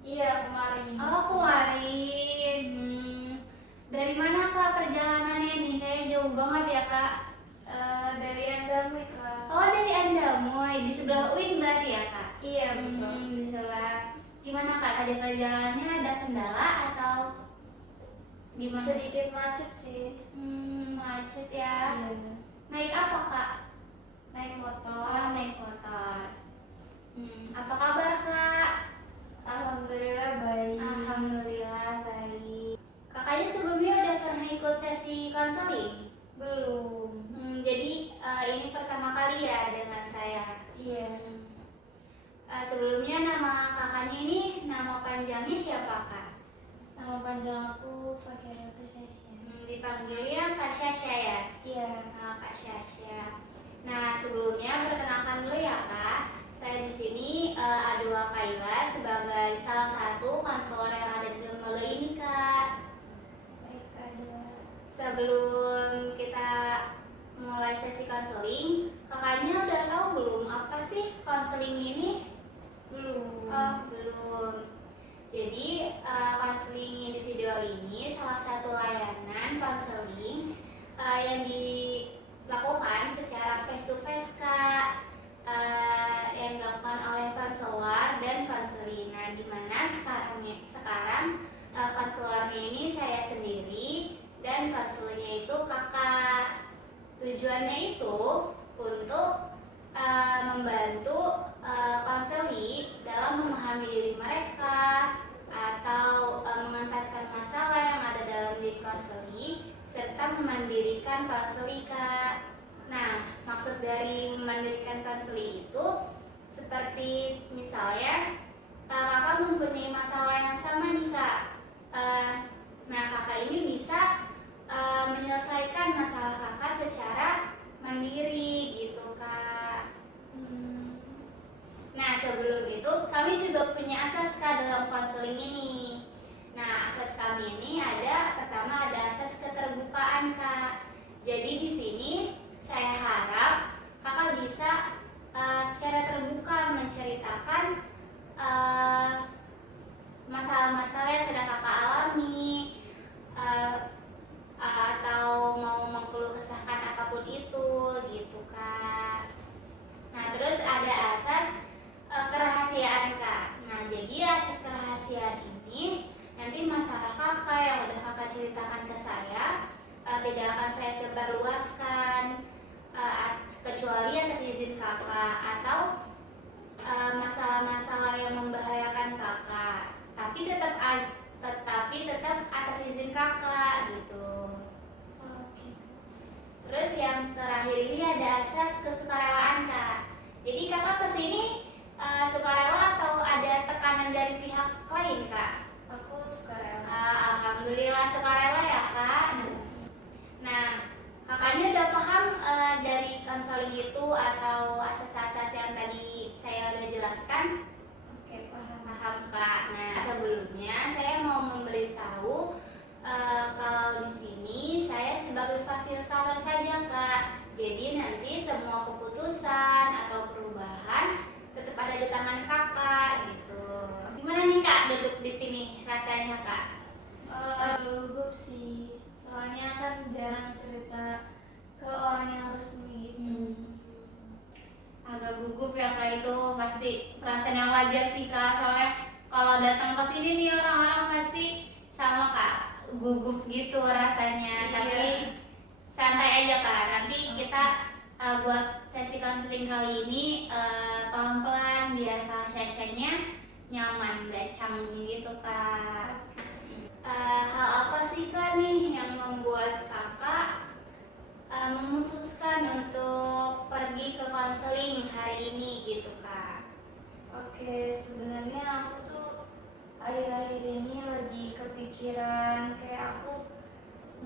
Iya, kemarin. Oh, kemarin. Dari mana Kak perjalanannya nih? Kayaknya jauh banget ya Kak. Dari Andamu, Kak. Oh, dari Andamoy, di sebelah UIN berarti ya Kak? Iya, betul. Di sebelah. Gimana Kak? Tadi perjalanannya ada kendala atau gimana? Sedikit macet sih. Macet ya. Iya. Naik apa Kak? Naik motor. Oh, naik motor. Apa kabar Kak? Alhamdulillah baik. Alhamdulillah baik. Kakaknya sebelumnya udah pernah ikut sesi konseling? Belum. Jadi ini pertama kali ya dengan saya. Iya. Sebelumnya nama kakaknya ini nama panjangnya siapa Kak? Nama panjang aku Fakiratus Aisyah. Dipanggilnya Kak Syasya ya? Iya. Kak Syasya. Nah, sebelumnya perkenalkan dulu ya Kak. Saya di sini Adwa Kaila sebagai salah satu konselor yang ada di lembaga ini Kak. Baik, ada. Sebelum kita mulai sesi konseling, kakaknya udah tahu belum apa sih konseling ini? Belum. Oh, belum. Jadi konseling individual ini salah satu layanan konseling yang dilakukan secara face to face Kak, yang dilakukan oleh konselor dan konseling. Nah, di mana sekarang konselornya ini saya sendiri dan konselornya itu kakak. Tujuannya itu untuk membantu konseli dalam memahami diri mereka atau mengentaskan masalah yang ada dalam diri konseli serta memandirikan konseli Kak. Nah, maksud dari memandirikan konseli itu seperti misalnya kakak mempunyai masalah yang sama nih Kak. Nah, kakak ini bisa menyelesaikan masalah kakak secara mandiri gitu Kak. Nah, sebelum itu kami juga punya asas Kak dalam konseling ini. Nah, asas kami ini pertama ada asas keterbukaan Kak. Jadi di sini saya harap kakak bisa secara terbuka menceritakan masalah-masalah yang sedang kakak alami, atau mau mengeluh kesahkan apapun itu gitu Kak. Nah, terus ada asas kerahasiaan Kak. Nah, jadi asas kerahasiaan ini nanti masalah kakak yang udah kakak ceritakan ke saya tidak akan saya sebarluaskan kecuali atas izin kakak atau masalah-masalah yang membahayakan kakak. Tetapi tetap atas izin kakak gitu. Oke. Terus yang terakhir ini ada asas kesukarelaan Kak. Jadi kakak kesini sukarela atau ada tekanan dari pihak lain Kak? Aku sukarela. Alhamdulillah sukarela ya Kak. Nah, kakaknya udah paham dari konseling itu atau asas-asas yang tadi saya udah jelaskan? Oke, paham. Paham Kak. Nah, sebelumnya saya mau memberitahu kalau di sini saya sebagai fasilitator saja Kak. Jadi nanti semua keputusan atau perubahan tetap ada di tangan kakak gitu. Gimana nih Kak duduk di sini rasanya Kak? Agak gugup sih, soalnya kan jarang cerita ke orang yang resmi gitu. Agak gugup ya Kak, itu pasti perasaan yang wajar sih Kak. Soalnya kalau datang ke sini nih orang-orang pasti sama Kak gugup gitu rasanya. Iya. Tapi santai aja Kak. Nanti kita buat sesi konseling kali ini pelan-pelan biar Kak Syashanya nyaman dan canggung gitu Kak. Hal apa sih Kak nih yang membuat Kakak memutuskan untuk pergi ke konseling hari ini gitu Kak? Oke, sebenarnya aku tuh akhir-akhir ini lagi kepikiran kayak aku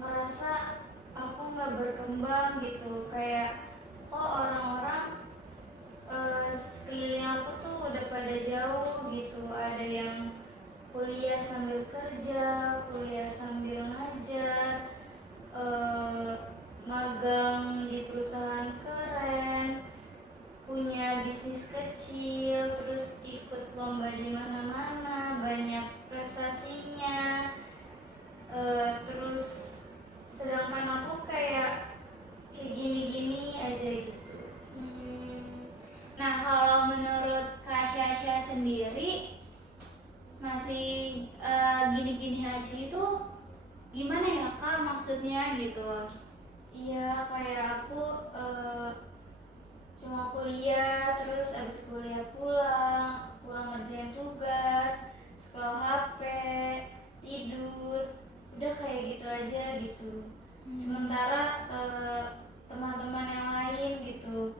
merasa aku nggak berkembang gitu, kayak kok orang-orang sekeliling aku tuh udah pada jauh gitu, ada yang kuliah sambil kerja, kuliah sambil ngajar, magang di perusahaan keren, punya bisnis kecil, terus ikut lomba di mana-mana, banyak gini-gini aja itu gimana ya kak maksudnya gitu? Iya, kayak aku cuma kuliah, terus abis kuliah pulang ngerjain tugas, scroll HP, tidur, udah kayak gitu aja gitu. Sementara teman-teman yang lain gitu,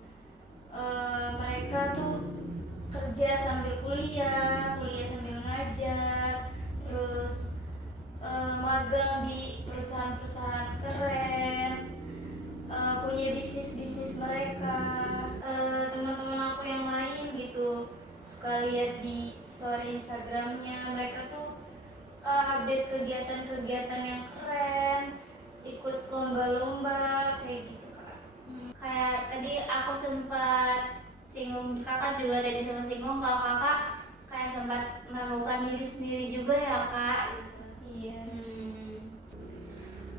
mereka tuh kerja sambil kuliah, kuliah sambil ngajar, terus magang di perusahaan-perusahaan keren, punya bisnis-bisnis mereka. Teman-teman aku yang lain gitu suka lihat di story Instagramnya, mereka tuh update kegiatan-kegiatan yang keren, ikut lomba-lomba kayak gitu kak. Kayak tadi aku sempat singgung, kakak juga tadi sempat singgung kalau kakak kayak sempat melakukan diri sendiri juga ya kak gitu. Iya.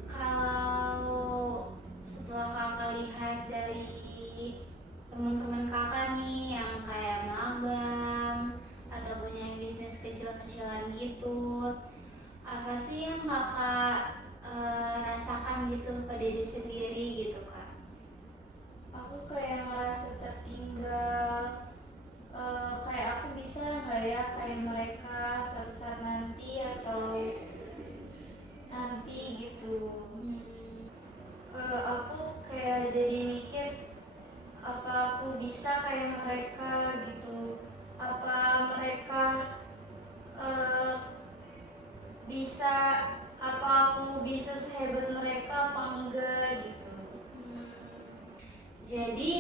Kalau setelah kakak lihat dari teman-teman kakak nih yang kayak magang atau punya bisnis kecil-kecilan gitu, apa sih yang kakak rasakan gitu ke diri sendiri gitu kak? Aku kayak merasa tertinggal, kayak aku bisa nggak ya kayak mereka suatu saat nanti atau nanti gitu. Aku kayak jadi mikir apa aku bisa kayak mereka gitu, apa mereka eh, bisa, apa aku bisa sehebat mereka apa enggak gitu. Jadi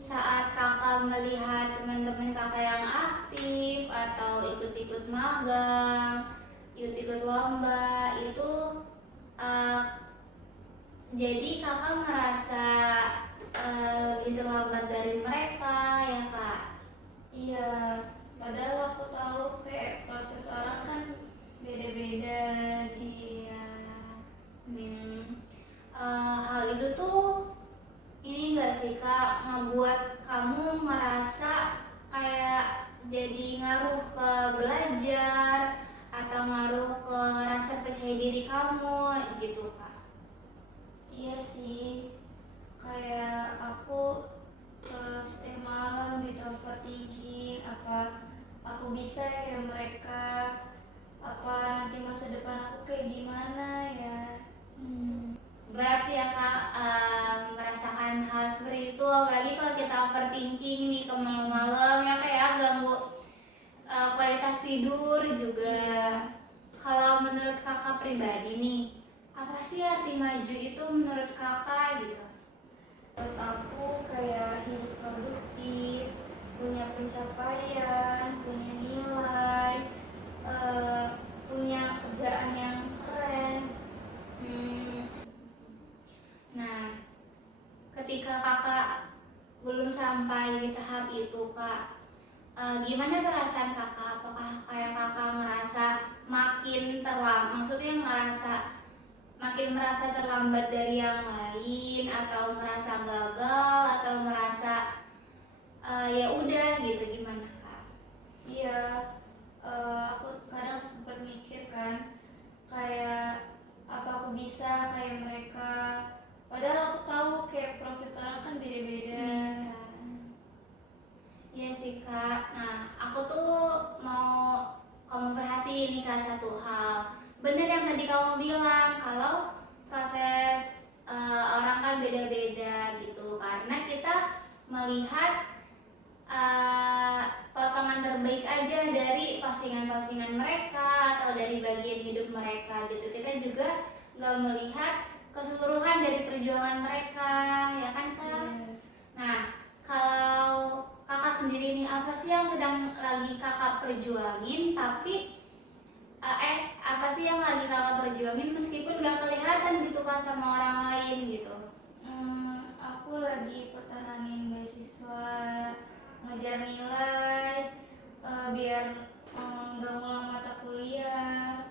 saat kakak melihat teman-teman kakak yang aktif atau ikut-ikut magang, ikut-ikut lomba itu uh, jadi kakak merasa lebih terlambat dari mereka ya kak? Iya, padahal aku tahu kayak proses orang kan beda-beda gitu. Iya. Hal itu tuh ini enggak sih kak ngebuat kamu merasa kayak jadi ngaruh ke belajar atau ngaruh ke rasa percaya diri kamu gitu kak? Iya sih, kayak aku setiap malam gitu overthinking, apa aku bisa kayak mereka, apa nanti masa depan aku kayak gimana ya. Berarti ya kak merasakan hal seperti itu, apalagi kalau kita overthinking nih ke malam-malam ya kayak ganggu kualitas tidur juga. Kalau menurut kakak pribadi nih, apa sih arti maju itu menurut kakak gitu? Menurut aku kayak hidup produktif, punya pencapaian, punya nilai, punya kerjaan yang keren. Nah, ketika kakak belum sampai di tahap itu kak, gimana perasaan kakak? Apakah kayak kakak ngerasa makin terlambat, maksudnya ngerasa makin merasa terlambat dari yang lain, atau merasa gagal, atau merasa ya udah gitu, gimana kak? Iya, aku kadang sempat mikir kan, kayak apa aku bisa kayak mereka, padahal aku tahu kayak proses orang kan beda-beda. Iya sih kak. Nah, aku tuh mau kamu perhatiin nih kak satu hal. Bener yang tadi kamu bilang kalau proses orang kan beda-beda gitu. Karena kita melihat potongan terbaik aja dari postingan-postingan mereka atau dari bagian hidup mereka gitu. Kita juga nggak melihat keseluruhan dari perjuangan mereka, ya kan kak? Nah, kalau kakak sendiri nih apa sih yang sedang lagi kakak perjuangin tapi apa sih yang lagi kakak perjuangin meskipun gak kelihatan gitu kak sama orang lain gitu? Aku lagi pertahanin beasiswa, ngejar nilai, biar nggak ngulang mata kuliah,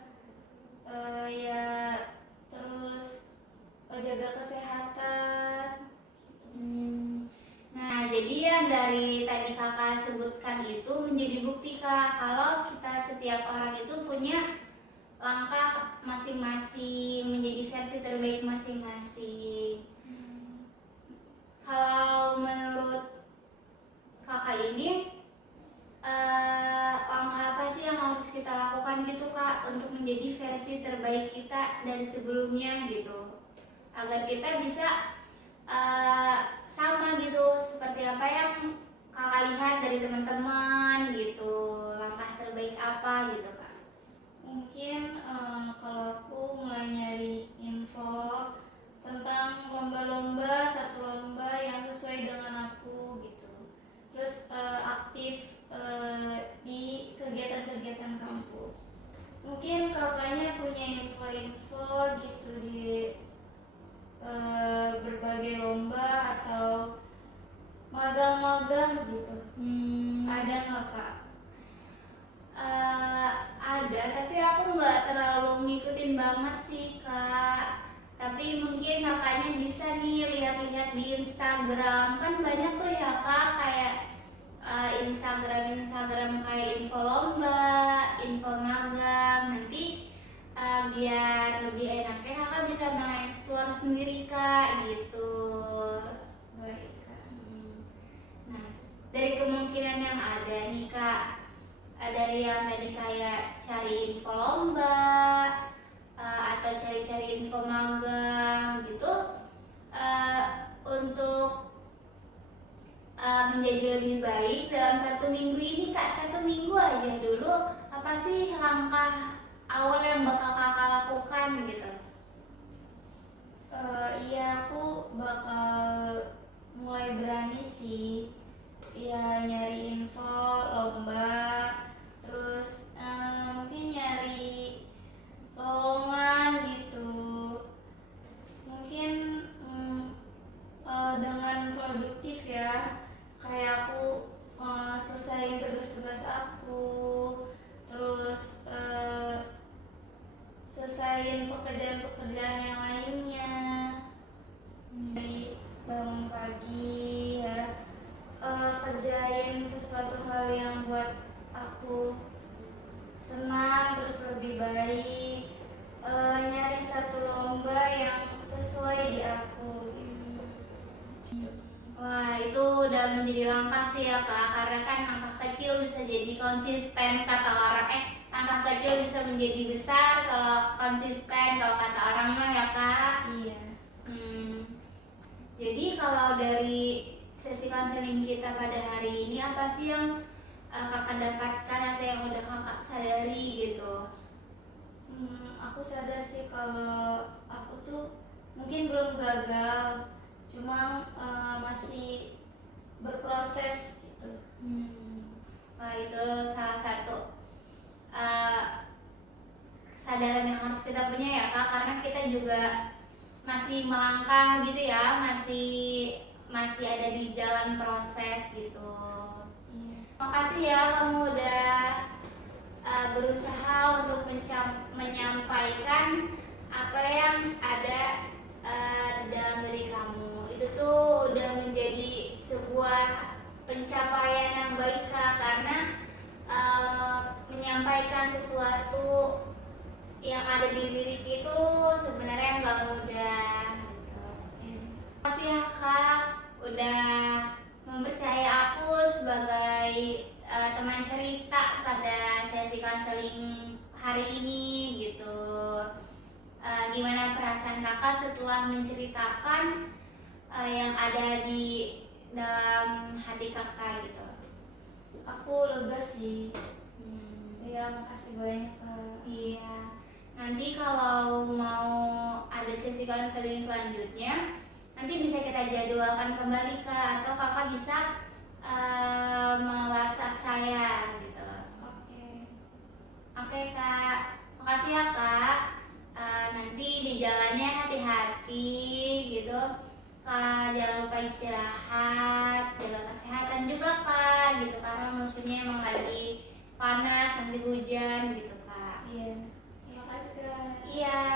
ya terus jaga kesehatan. Nah, jadi yang dari tadi kakak sebutkan itu menjadi bukti kak kalau kita setiap orang itu punya langkah masing-masing, menjadi versi terbaik masing-masing. Kalau menurut kakak ini, langkah apa sih yang harus kita lakukan gitu kak untuk menjadi versi terbaik kita dari sebelumnya gitu, agar kita bisa sama gitu seperti apa yang kakak lihat dari teman-teman gitu, langkah terbaik apa gitu kak? Mungkin kalau aku mulai nyari info tentang lomba-lomba, satu lomba yang sesuai dengan aku gitu. Terus aktif di kegiatan-kegiatan kampus. Mungkin kakaknya punya info-info gitu di berbagai lomba atau magang-magang gitu. Ada nggak kak? Ada, tapi aku nggak terlalu ngikutin banget sih kak. Tapi mungkin kakaknya bisa nih lihat-lihat di Instagram, kan banyak tuh ya kak, kayak Instagram kayak info lomba, info magang. Nanti biar lebih enaknya kakak bisa mengeksplor sendiri kak gitu. Baik kak. Nah, dari kemungkinan yang ada nih kak, dari yang tadi kayak cari info lomba atau cari-cari info magang gitu, untuk menjadi lebih baik dalam 1 minggu ini kak, 1 minggu aja dulu, apa sih langkah awal yang bakal kakak lakukan gitu? Iya, aku bakal mulai berani sih. Ya nyari info lomba, terus mungkin nyari lowongan gitu. Mungkin dengan produktif ya, kayak aku selesaiin tugas-tugas aku, terus selesaiin pekerjaan-pekerjaan yang lainnya. Dari bangun pagi ya, kerjain sesuatu hal yang buat aku senang terus lebih baik, nyari satu lomba yang sesuai di aku gitu. Wah, itu udah menjadi langkah sih ya kak, karena kan langkah kecil bisa jadi konsisten kata orang, langkah kecil bisa menjadi besar kalau konsisten, kalau kata orang mah ya kak. Iya. Jadi kalau dari sesi konseling kita pada hari ini, apa sih yang kakak dapatkan atau yang udah kakak sadari gitu? Aku sadar sih kalau aku tuh mungkin belum gagal, cuma masih berproses gitu. Wah, itu salah satu kesadaran yang harus kita punya ya kak, karena kita juga masih melangkah gitu ya, masih ada di jalan proses gitu. Iya. Makasih ya kamu udah berusaha untuk menyampaikan apa yang ada di dalam diri kamu. Itu tuh udah menjadi sebuah pencapaian yang baik kak, karena menyampaikan sesuatu yang ada di diri itu sebenarnya nggak mudah gitu. Makasih ya kak udah mempercayai aku sebagai teman cerita pada sesi konseling hari ini gitu. Gimana perasaan kakak setelah menceritakan yang ada di dalam hati kakak gitu? Aku lega sih. Iya, makasih banyak kak. Iya. Nanti kalau mau ada sesi konseling selanjutnya, nanti bisa kita jadwalkan kembali kak, atau kakak bisa me-WhatsApp saya gitu. Oke kak, makasih ya kak. Nanti di jalannya hati-hati gitu kak, jangan lupa istirahat, jaga kesehatan juga kak gitu, karena musimnya emang lagi panas, nanti hujan gitu kak. Iya. Terima kasih kak. Iya.